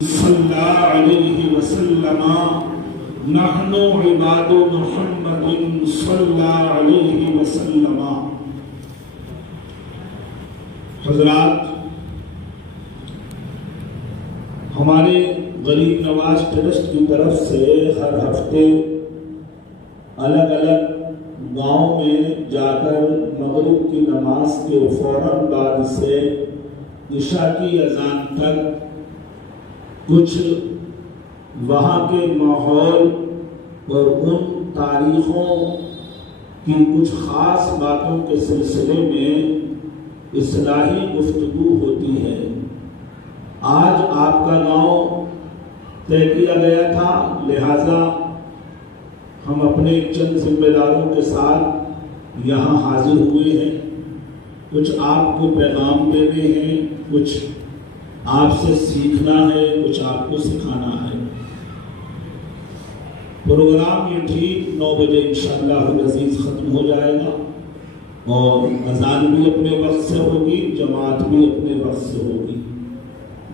صلی علیہ وسلم نحن عباد محمد صلی علیہ وسلم۔ حضرات، ہمارے غریب نواز ٹرسٹ کی طرف سے ہر ہفتے الگ الگ گاؤں میں جا کر مغرب کی نماز کے فوراً بعد سے عشاء کی اذان تک کچھ وہاں کے ماحول اور ان تاریخوں کی کچھ خاص باتوں کے سلسلے میں اصلاحی گفتگو ہوتی ہے۔ آج آپ کا گاؤں طے کیا گیا تھا، لہٰذا ہم اپنے چند ذمہ داروں کے ساتھ یہاں حاضر ہوئے ہیں۔ کچھ آپ کو پیغام دینے ہیں، کچھ آپ سے سیکھنا ہے، کچھ آپ کو سکھانا ہے۔ پروگرام یہ ٹھیک 9 بجے انشاءاللہ العزیز ختم ہو جائے گا اور اذان بھی اپنے وقت سے ہوگی، جماعت بھی اپنے وقت سے ہوگی۔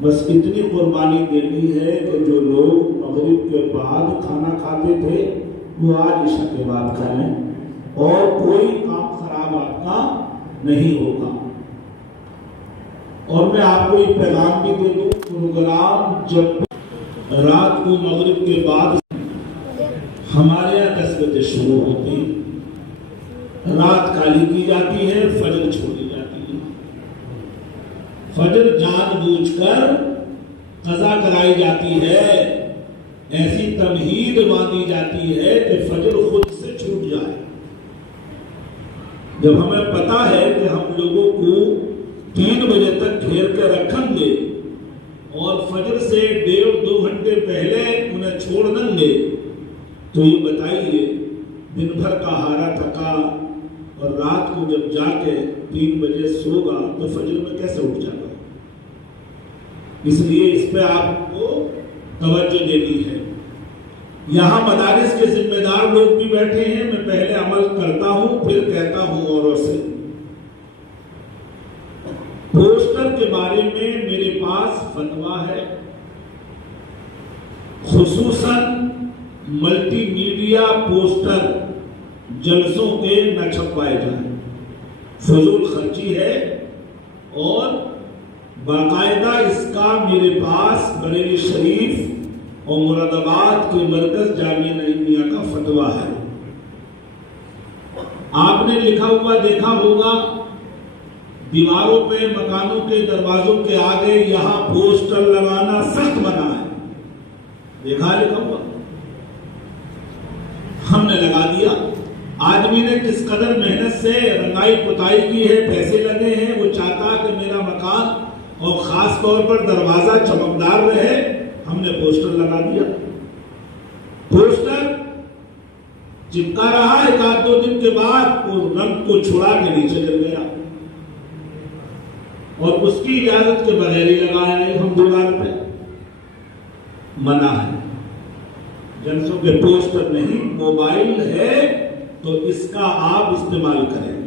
بس اتنی قربانی دینی ہے کہ جو لوگ مغرب کے بعد کھانا کھاتے تھے وہ آج عشاء کے بعد کھائیں اور کوئی کام خراب آپ کا نہیں ہوگا۔ اور میں آپ کو ایک پیغام بھی دے دوں، پروگرام جب رات کو مغرب کے بعد ہمارے یہاں 10 بجے شروع ہوتے ہیں، رات کالی کی جاتی ہے، فجر چھوڑی جاتی ہے۔ فجر جان بوجھ کر قضا کرائی جاتی ہے، ایسی تمہید باندھی جاتی ہے کہ فجر خود سے چھوٹ جائے۔ جب ہمیں پتا ہے کہ ہم لوگوں کو 3 بجے تک گھیر کے رکھیں گے اور فجر سے 1.5-2 گھنٹے پہلے انہیں چھوڑ دیں گے، تو یہ بتائیے دن بھر کا ہارا تھکا اور رات کو جب جا کے 3 بجے سو گا تو فجر میں کیسے اٹھ جائے گا؟ اس لیے اس پہ آپ کو توجہ دینی ہے۔ یہاں مدارس کے ذمہ دار لوگ بھی بیٹھے ہیں، میں پہلے عمل کرتا ہوں پھر کہتا ہوں اوروں سے۔ پوسٹر کے بارے میں میرے پاس فتویٰ ہے، خصوصاً ملٹی میڈیا پوسٹر جلسوں کے نہ چھپوائے جائیں، فضول خرچی ہے، اور باقاعدہ اس کا میرے پاس بریلی شریف اور مراد آباد کے مرکز جامعہ نعیمیہ کا فتویٰ ہے۔ آپ نے لکھا ہوا دیکھا ہوگا، دیواروں پہ، مکانوں کے دروازوں کے آگے یہاں پوسٹر لگانا سخت بنا ہے، دیکھا لکھا ہوا، ہم نے لگا دیا۔ آدمی نے کس قدر محنت سے رنگائی پتائی کی ہے، پیسے لگے ہیں، وہ چاہتا کہ میرا مکان اور خاص طور پر دروازہ چمکدار رہے، ہم نے پوسٹر لگا دیا۔ پوسٹر چپکا رہا، 1-2 دن کے بعد وہ رنگ کو چھڑا کے نیچے گر گیا اور اس کی اجازت کے بغیر ہی لگایا ہے، ہم دیوار پہ منع ہے۔ جلسوں کے پوسٹر نہیں، موبائل ہے تو اس کا آپ استعمال کریں،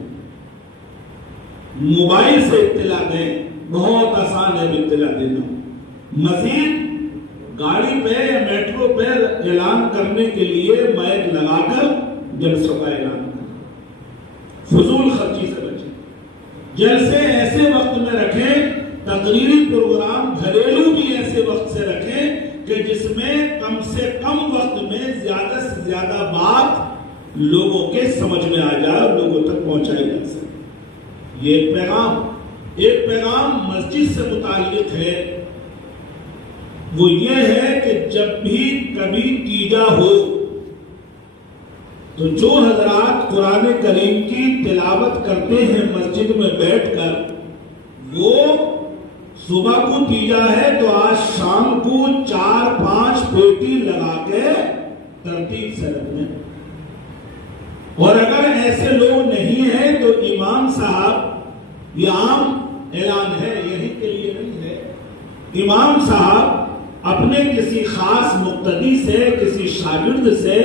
موبائل سے اطلاع دیں، بہت آسان ہے اطلاع دینا۔ مزید گاڑی پہ یا میٹرو پہ اعلان کرنے کے لیے مائک لگا کر جلسوں کا اعلان کریں، فضول خرچی سے بچیں۔ جلسے ایسے وقت میں رکھیں، تقریری پروگرام گھریلو بھی ایسے وقت سے رکھیں کہ جس میں کم سے کم وقت میں زیادہ سے زیادہ بات لوگوں کے سمجھ میں آ جائے اور لوگوں تک پہنچائی جا سکے۔ یہ ایک پیغام مسجد سے متعلق ہے، وہ یہ ہے کہ جب بھی کبھی تیجا ہو تو جو حضرات قرآن کریم کی تلاوت کرتے ہیں مسجد میں بیٹھ کر، وہ صبح کو تیجا ہے تو آج شام کو 4-5 پیٹی لگا کے ترتیب سے رکھ لیں، اور اگر ایسے لوگ نہیں ہیں تو امام صاحب، یہ عام اعلان ہے، یہی کے لیے نہیں ہے، امام صاحب اپنے کسی خاص مقتدی سے، کسی شاگرد سے،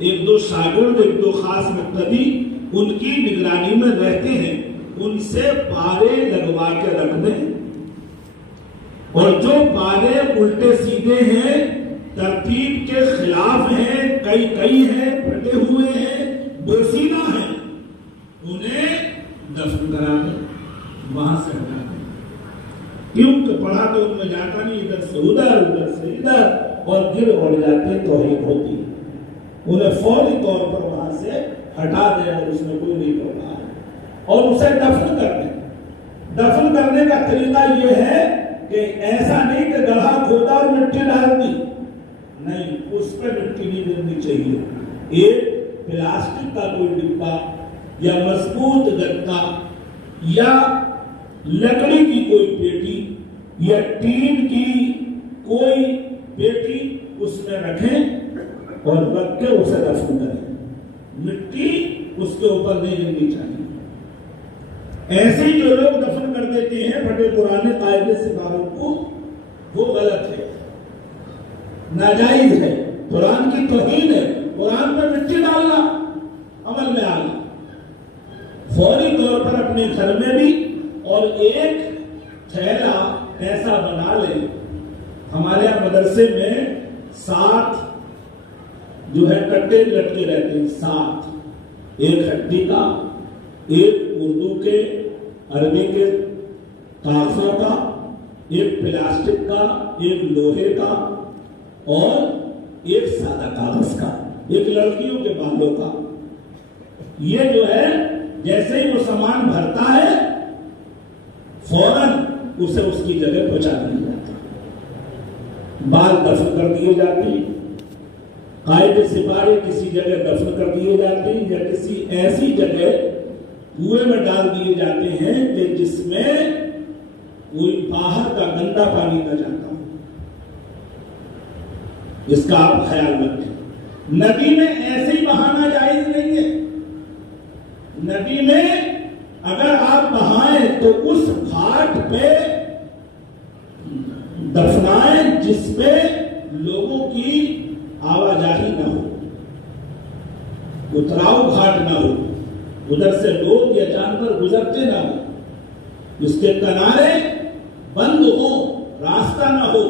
1-2 شاگرد، 1-2 خاص مقتدی ان کی نگرانی میں رہتے ہیں، ان سے پارے لگوا کے رکھ دیں۔ اور جو باتیں الٹے سیدھے ہیں، ترتیب کے خلاف ہیں، کئی ہیں، پھٹے ہوئے ہیں، برسیدہ ہیں، انہیں دفن کرا دیں، وہاں سے ہٹا دیں۔ کیونکہ پڑھا تو ان میں جاتا نہیں، ادھر سے ادھر اور گر اڑ جاتے توہین ہوتی، انہیں فوری طور پر وہاں سے ہٹا دیں اور اس میں کوئی نہیں پڑ رہا ہے، اور اسے دفن کر دیں۔ دفن کرنے کا طریقہ یہ ہے کہ ایسا نہیں کہ گڑھا کھودا اور مٹی ڈال دی، نہیں، اس پہ مٹی نہیں ڈالنی چاہیے۔ ایک پلاسٹک کا کوئی ڈبہ یا مضبوط گدا یا لکڑی کی کوئی پیٹی یا ٹین کی کوئی پیٹی اس میں رکھیں اور رکھ کے اسے دفن کریں، مٹی اس کے اوپر نہیں لگنی چاہیے۔ ایسے ہی جو لوگ دفن کر دیتے ہیں بڑے پرانے قاعدے سے باہر کو، وہ غلط ہے، ناجائز ہے، قرآن کی توہین ہے۔ قرآن میں مٹی ڈالنا عمل میں آنا، فوری طور پر اپنے گھر میں بھی، اور ایک تھیلا ایسا بنا لیں۔ ہمارے یہاں مدرسے میں 7 جو ہے کٹے لٹکے رہتے ہیں، 7، ایک ہڈی کا، ایک اردو کے عربی کے کاغذوں کا، ایک پلاسٹک کا، ایک لوہے کا اور ایک سادہ کاغذ کا، ایک لڑکیوں کے بالوں کا۔ یہ جو ہے جیسے ہی وہ سامان بھرتا ہے فوراً اسے اس کی جگہ پہنچا دیا جاتا ہے، بال دفن کر دیے جاتے ہیں، قائد سپارے کسی جگہ دفن کر دیے جاتے ہیں یا کسی ایسی جگہ کنویں میں ڈال دیے جاتے ہیں کہ جس میں کوئی باہر کا گندا پانی نہ جاتا ہو، اس کا آپ خیال رکھیں۔ ندی میں ایسے ہی بہانا جائز نہیں ہے۔ ندی میں اگر آپ بہائیں تو اس گھاٹ پہ دفنائیں جس پہ لوگوں کی آواجاہی نہ ہو، اتراؤ گھاٹ نہ ہو، ادھر سے لوگ یا جانور گزرتے نہ ہو، جس کے کنارے بند ہو، راستہ نہ ہو،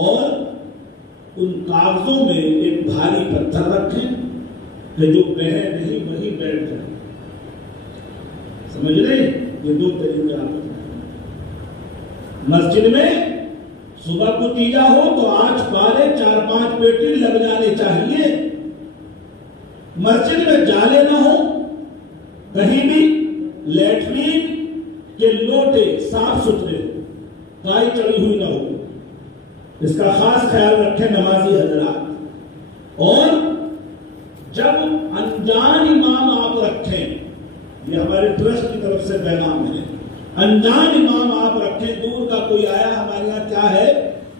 اور ان کاغذوں میں ایک بھاری پتھر رکھیں کہ جو بہے نہیں وہی بیٹھ جائے۔ سمجھ رہے؟ یہ 2 طریقے آپ بتائیں۔ مسجد میں صبح کو تیجا ہو تو آج پارے 4-5 پیٹی لگ جانے چاہیے۔ مسجد میں جالے نہ ہو، کہیں بھی لیٹرین کے لوٹے صاف ستھرے ہو، کائی چڑھی ہوئی نہ ہو، اس کا خاص خیال رکھیں نمازی حضرات۔ اور جب انجان امام آپ رکھیں، یہ ہمارے ٹرسٹ کی طرف سے پیغام ہے، انجان امام آپ رکھیں، دور کا کوئی آیا، ہمارے یہاں کیا ہے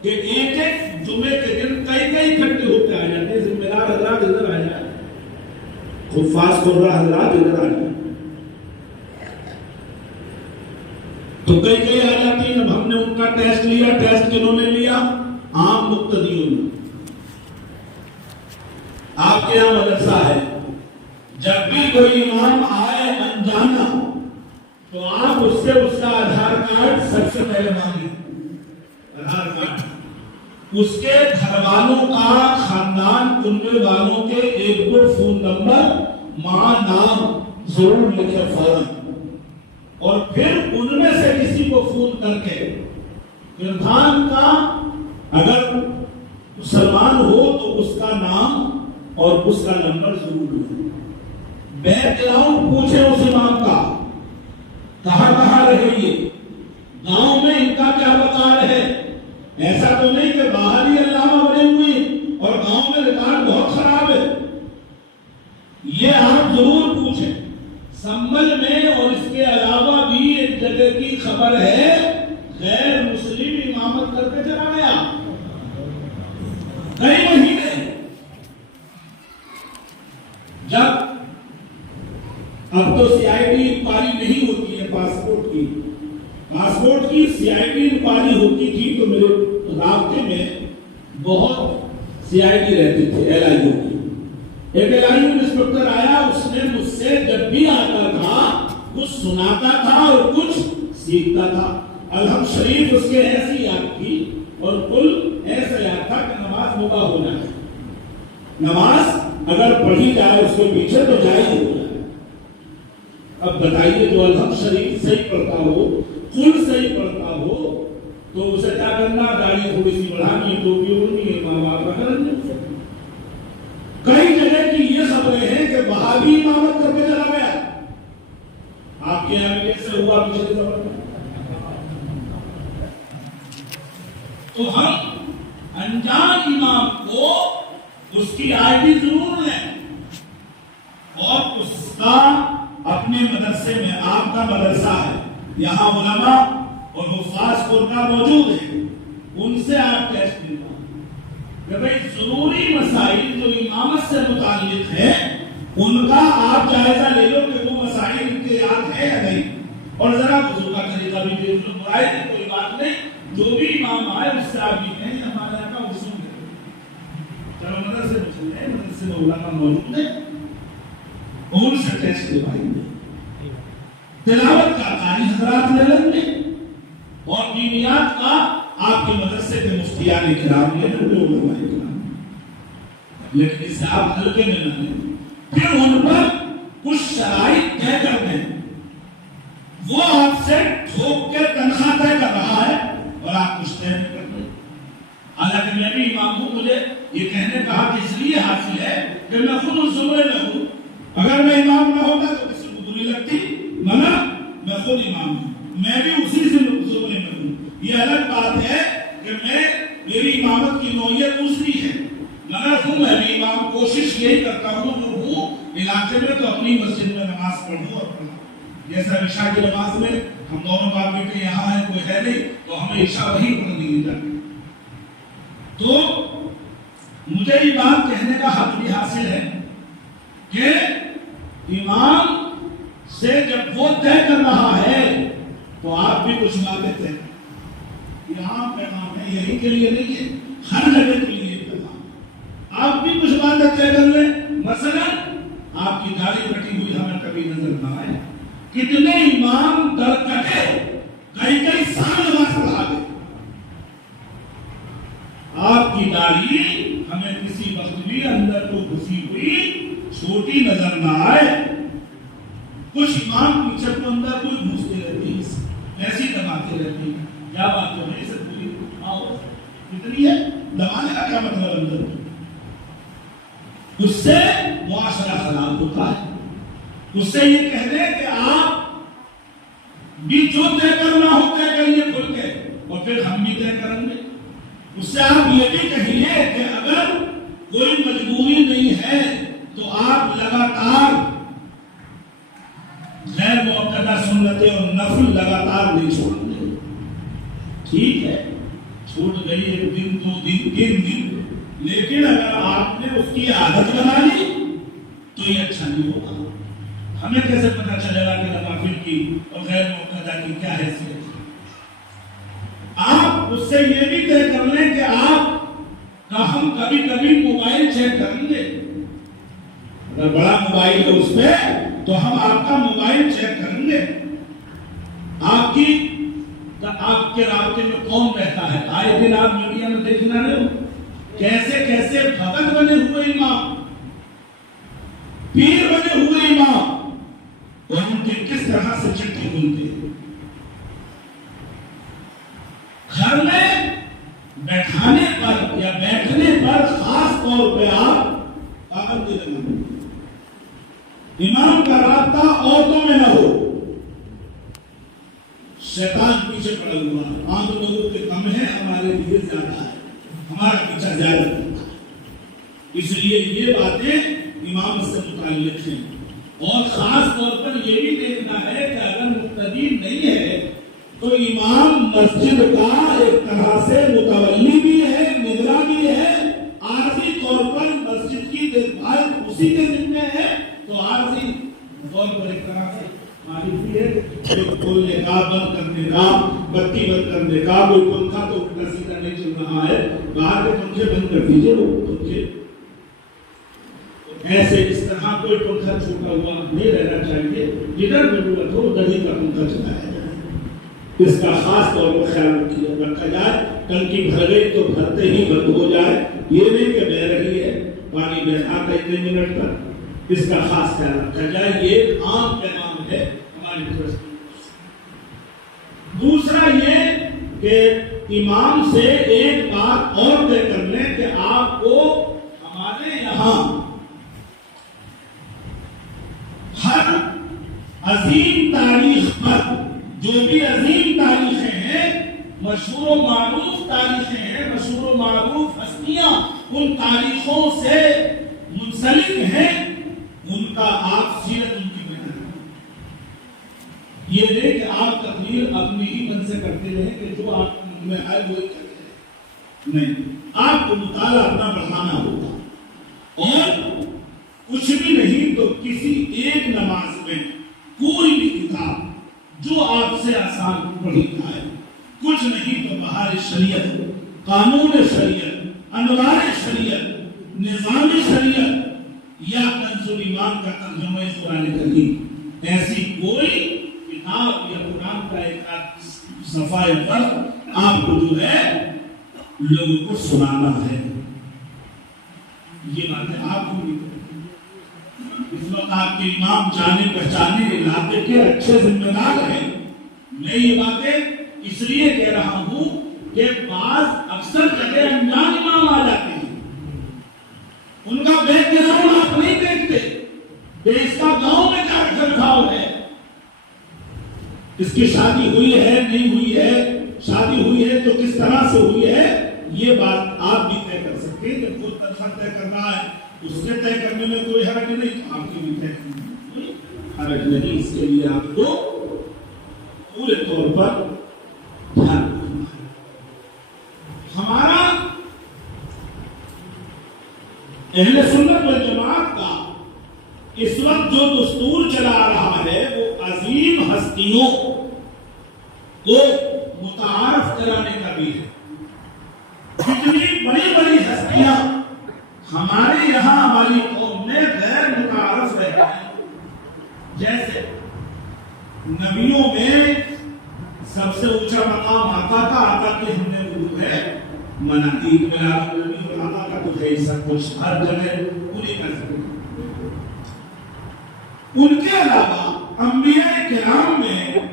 کہ ایک جمعے کے دن کئی اکٹھے ہوتے آ جاتے ہیں، ذمہ دار حضرات ادھر آ جائیں، خفاظ قرہ حضرات ادھر آ جائیں، تو کئی آ جاتی ہیں۔ اب ہم نے ان کا ٹیسٹ لیا، ٹیسٹ کنہوں نے لیا؟ عام مقتدیوں نے۔ آپ کے یہاں مدرسہ ہے، جب بھی کوئی امام آئے انجانا تو آپ اس سے اس کا آدھار کارڈ سب سے پہلے مانگیں، آدھار کارڈ، اس کے گھر والوں کا، خاندان کنبے والوں کے 1-2 فون نمبر، ماں، نام ضرور لکھے فوراً، اور پھر ان میں سے کسی کو فون کر کے پردھان کا، اگر مسلمان ہو تو اس کا نام اور اس کا نمبر ضرور لکھیں، بیک گراؤنڈ پوچھیں اس امام کا، کہاں رہے یہ، گاؤں میں ان کا کیا وقار ہے، ایسا تو نہیں کہ باہر ہی علامہ بنے ہوئے اور گاؤں میں ریکارڈ بہت خراب ہے، یہ آپ ضرور پوچھیں۔ سنبل میں اور اس کے علاوہ بھی ایک جگہ کی خبر ہے، غیر مسلم امامت کر کے چلا گیا کئی مہینے، جب اب تو سی آئی ڈی انکوائری نہیں ہوتی ہے پاسپورٹ کی سی آئی ڈی انکوائری ہوتی تھی، تو میرے رابطے میں بہت سی آئی ڈی رہتی تھے، ایل آئی او کی۔ ایک ایل آئی او انسپکٹر آیا، اس نے مجھ سے جب بھی آتا تھا کچھ سناتا تھا اور کچھ سیکھتا تھا۔ الحمد شریف اس کے ایسی یاد کی اور کل ایسا یاد تھا کہ نماز مباح ہونا ہے. نماز اگر پڑھی جائے اس کے پیچھے تو جائز ہونا ہے. اب بتائیے جو الحمد شریف صحیح پڑھتا ہو کل صحیح پڑھتا ہو تو اسے کیا کرنا؟ داڑھی تھوڑی سی بڑھانی، ٹوپی اوڑھنی، امام آپ کا کریں گے. کئی جگہ کی یہ خبریں ہیں کہ وہابی امامت کر کے چلا گیا. آپ کے یہاں کیسے ہوا پچھلے خبر میں؟ تو ہم انجان امام کو اس کی آئی ڈی ضرور لیں اور اس کا اپنے مدرسے میں، آپ کا مدرسہ ہے، یہاں علماء اور حفاظ قرآن موجود ہیں، ان سے آپ ٹیسٹ لینا کہ بھئی ضروری مسائل جو امامت سے متعلق ہے ان کا آپ جائزہ لے لو کہ وہ مسائل ان کے یاد ہے یا نہیں. اور ذرا وضو کا طریقہ بھی دیکھ لو، برائے کی کوئی بات نہیں. جو بھی امام آئے اس سے آپ بھی کہیں ہمارے یہاں کا وضو ہے. چلو مدرسے میں چلے، مدرسے میں علماء موجود ہیں، ان سے ٹیسٹ لوائیں گے. تلاوت کا قاری حضرات لے لیں گے اور دینیات کا آپ کے مدرسے کے مفتیان کرام لے لیں گے، علماء کرام. لیکن اسے آپ ہلکے میں نہ لیں. پھر ان پر کچھ شرائط طے کر دیں. وہ آپ سے ٹھوک کے تنخواہ طے کر رہا ہے اور آپ کچھ طے نہیں کر رہے. حالانکہ میں بھی امام ہوں، مجھے یہ کہنے کا حق اس لیے حاصل ہے کہ میں خود اس زمرے میں ہوں. اگر میں امام نہ ہوتا تو کسی کو بری لگتی، مگر میں خود امام ہوں، میں بھی اسی سے زمرے میں ہوں. یہ الگ بات ہے کہ میری امامت کی نوعیت دوسری ہے، مگر ہوں میں بھی امام. کوشش یہی کرتا ہوں جو ہوں علاقے میں تو اپنی مسجد میں نماز پڑھوں اور پڑھوں. جیسا عشاء کی نماز میں ہم دونوں باپ بیٹے یہاں ہیں، کوئی ہے نہیں تو ہمیں عشاء وہی پڑھنی ہے جاتی. تو مجھے یہ بات کہنے کا حق بھی حاصل ہے کہ امام سے جب وہ طے کر رہا ہے تو آپ بھی کچھ باتیں طے کریں. یہاں پیغام ہے، یہی کے لیے نہیں ہے، ہر جگہ کے لیے پیغام. آپ بھی کچھ باتیں طے کر لیں. مثلا آپ کی داڑھی کٹی ہوئی ہمیں کبھی نظر نہ آئے. کتنے امام در کٹے کئی سال نماز پڑھا دے. آپ کی داڑھی ہمیں کسی وقت بھی اندر کو گھسی ہوئی چھوٹی نظر نہ آئے. کچھ امام پیچھے کو اندر کوئی گھستے رہتی ہیں، ایسی دباتے رہتی ہیں. کیا بات ہے بھائی؟ سب پوری کتنی ہے، دبانے کا کیا مطلب؟ اندر اس سے معاشرہ خراب ہوتا ہے. اس سے یہ کہہ دیں کہ آپ بھی جو طے کرنا ہو طے کریے کھل کے، اور پھر ہم بھی طے کریں گے. اس سے آپ یہ بھی کہیے کہ اگر کوئی مجبوری نہیں ہے تو آپ لگاتار غیر مؤکدہ سنتیں اور نفل لگاتار نہیں چھوڑیں گے. ٹھیک ہے، چھوٹ گئی 1 دن 2 دن 3 دن، لیکن اگر آپ نے اس کی عادت بنا لی تو یہ اچھا نہیں ہوگا. ہمیں کیسے پتا چلے گا کہ نوافل کی اور غیر مؤکدہ کی کیا حیثیت ہے؟ آپ اس سے یہ بھی طے کر لیں کہ آپ کا ہم کبھی کبھی موبائل چیک کریں گے. اگر بڑا موبائل ہے اس پہ تو ہم آپ کا موبائل چیک کریں گے. آپ کے رابطے میں کون رہتا ہے؟ آئے دن آپ میڈیا میں دیکھنا رہے ہو کیسے کیسے بھگت بنے ہوئے امام، پیر بنے ہوئے امام، اور ان کے کس طرح سے چٹھی بنتے ہیں. گھر میں بیٹھانے پر یا بیٹھنے پر خاص طور پہ آپ پابندی لگائیں. امام کا رابطہ عورتوں میں نہ ہو. شیطان پیچھے پڑا ہوا ہے. 5 لوگوں کے کم ہے، ہمارے لیے زیادہ ہے، ہمارا پیچھا زیادہ کرتا ہے. اس لیے یہ باتیں امام سے متعلق ہیں. اور خاص طور پر یہ بھی دیکھنا ہے کہ اگر مقتدی نہیں ہے تو امام مسجد کا ایک طرح سے متولی بھی ہے، نگراں بھی ہے. عارضی طور پر مسجد کی دیکھ بھال اسی کے ذمہ ہے، تو عارضی طور پر ایک طرح سے مالک بھی ہے. کھولنے کا، بند کرنے کا، بتی بند کرنے کا. کوئی پنکھا تو الٹا سیدھا نہیں چل رہا ہے، باہر کے پنکھے بند کر دیجیے. لوگ پنکھے ایسے اس طرح کوئی پنکھا چھوٹا ہوا نہیں رہنا چاہیے. جدھر ضرورت ہو ادھر ہی کا پنکھا چلایا جائے. اس کا خاص طور پر خیال رکھا جائے. ٹنکی بھر گئی تو بھرتے ہی بند ہو جائے، یہ نہیں کہ بہ رہی ہے پانی بہا کا اتنے منٹ تک، اس کا خاص خیال رکھا جائے. یہ ایک عام پیغام ہے ہماری طرف سے. دوسرا یہ کہ امام سے ایک بات اور طے کر لیں کہ آپ کو ہمارے یہاں ہر عظیم تاریخ پر جو بھی عظیم تاریخیں ہیں، مشہور و معروف تاریخیں ہیں، مشہور و معروف ہستیاں ان تاریخوں سے منسلک ہیں، ان کا آپ سیرت ان کی بیان کریں. یہ نہیں کہ آپ تقریر اپنی ہی من سے کرتے رہیں کہ جو آپ کے من میں آئے وہی کرتے رہیں. نہیں، آپ کو مطالعہ اپنا بڑھانا ہوگا، اور کچھ بھی نہیں تو کسی ایک نماز میں کوئی بھی کتاب جو آپ سے آسان پڑھی جائے، کچھ نہیں تو بہار شریعت، قانون شریعت، انوار شریعت، نظام شریعت یا کنز الایمان کا ترجمہ قرآن کریم، ایسی کوئی کتاب یا قرآن کا ایک صفحہ یا فرق آپ کو جو ہے لوگوں کو سنانا ہے. یہ باتیں آپ کو بھی اس وقت آپ کے امام جانے پہچانے علاقے کے اچھے ذمہ دار ہیں. میں یہ باتیں اس لیے کہہ رہا ہوں کہ بعض اکثر جگہ انجان امام آ جاتے ہیں، ان کا بیک گراؤنڈ آپ نہیں دیکھتے کہ اس کا گاؤں میں کیا رکھ رکھاؤ ہے، اس کی شادی ہوئی ہے نہیں ہوئی ہے، شادی ہوئی ہے تو کس طرح سے ہوئی ہے. یہ بات آپ بھی طے کر سکتے ہیں کہ خود تنخواہ طے کر رہا ہے، اس کے طے کرنے میں کوئی حرج نہیں، آپ کی بھی طے کرنے میں کوئی حرج نہیں. اس کے لیے آپ کو پورے طور پر دھیان رکھنا ہے. ہمارا اہل سنت والجماعت کا اس وقت جو دستور چلا رہا ہے وہ عظیم ہستیوں کو متعارف کرانے کا بھی ہے. جتنی بڑی بڑی ہستیاں ہمارے یہاں ہماری قوم میں غیر متعارف رہے ہیں، جیسے نبیوں میں سب سے اونچا مقام آقا کا، آقا کی ہم نے اردو ہے مناقب ملاد النبی اور آقا کا تو ہے سب کچھ ہر جگہ انہیں کر سکتے. ان کے علاوہ انبیاء کرام میں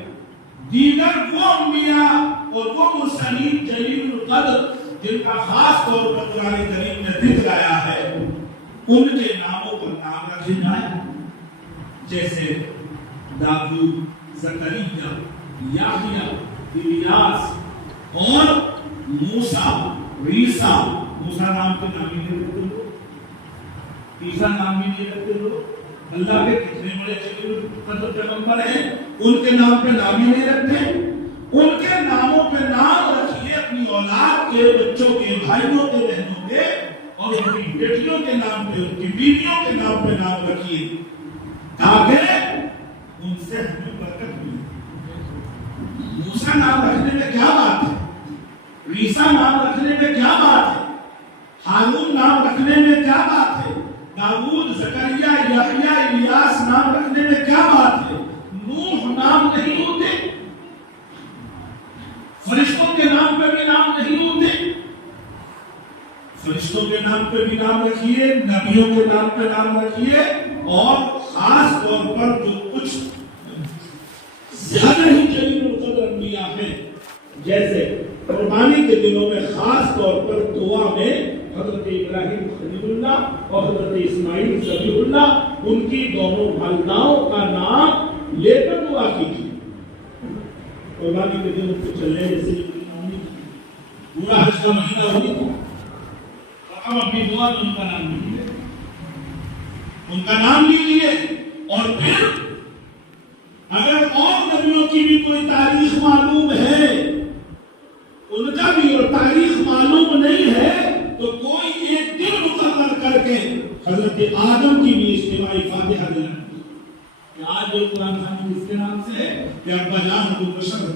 دیگر وہ انبیاء اور وہ مرسلین جلیل القدر جن کا خاص طور پر قرآن کریم میں ذکر آیا ہے، ان کے ناموں پر نام رکھے جائیں، جیسے داؤد، زکریا، یحییٰ، الیاس اور موسیٰ، عیسیٰ. موسیٰ نام کے نام ہی نہیں رکھتے لوگ، عیسیٰ نام بھی نہیں رکھتے لوگ. اللہ کے کتنے بڑے جلیل القدر پیغمبر ہیں، ان کے نام پہ نام ہی نہیں رکھتے. ان کے ناموں پہ نام رکھیے، اپنی اولاد کے، بچوں کے، بھائیوں کے، بہنوں کے، اور ان کی بیٹیوں کے نام پہ، ان کی بیویوں کے نام پہ نام رکھیے، تاکہ ان سے ہمیں برکت ملے. موسیٰ نام رکھنے میں کیا بات ہے، عیسیٰ نام رکھنے میں کیا بات ہے، ہارون نام رکھنے میں کیا بات ہے، داؤد، زکریا، یحییٰ، الیاس نام رکھنے میں کیا بات ہے. نوح نام نہیں ہوتے، فرشتوں کے نام پہ بھی نام نہیں ہوتے. فرشتوں کے نام پہ بھی نام رکھیے، نبیوں کے نام پہ نام رکھیے، اور خاص طور پر جو کچھ زیادہ ہی جلیل القدر انبیاء ہیں، جیسے قربانی کے دنوں میں خاص طور پر دعا میں حضرت ابراہیم خلیل اللہ اور حضرت اسماعیل ذبیح اللہ، ان کی دونوں والداؤں کا نام لے کر دعا کیجیے. قربانی کے دن کو چلے جیسے پورا حج کا مہینہ ہوئی تھا، ہم اپنی دعا میں ان کا نام لیجیے، ان کا نام لیجیے. اور پھر اگر اور نبیوں کی بھی کوئی تاریخ معلوم ہے، ان کا بھی اور تاریخ معلوم نہیں ہے، تو کوئی ایک دن مقرر کر کے حضرت آدم کی بھی اجتماعی فاتحہ دلانا. آج جو قرآن خوانی کس کے نام سے ہے کہ ابا جان ابو بشر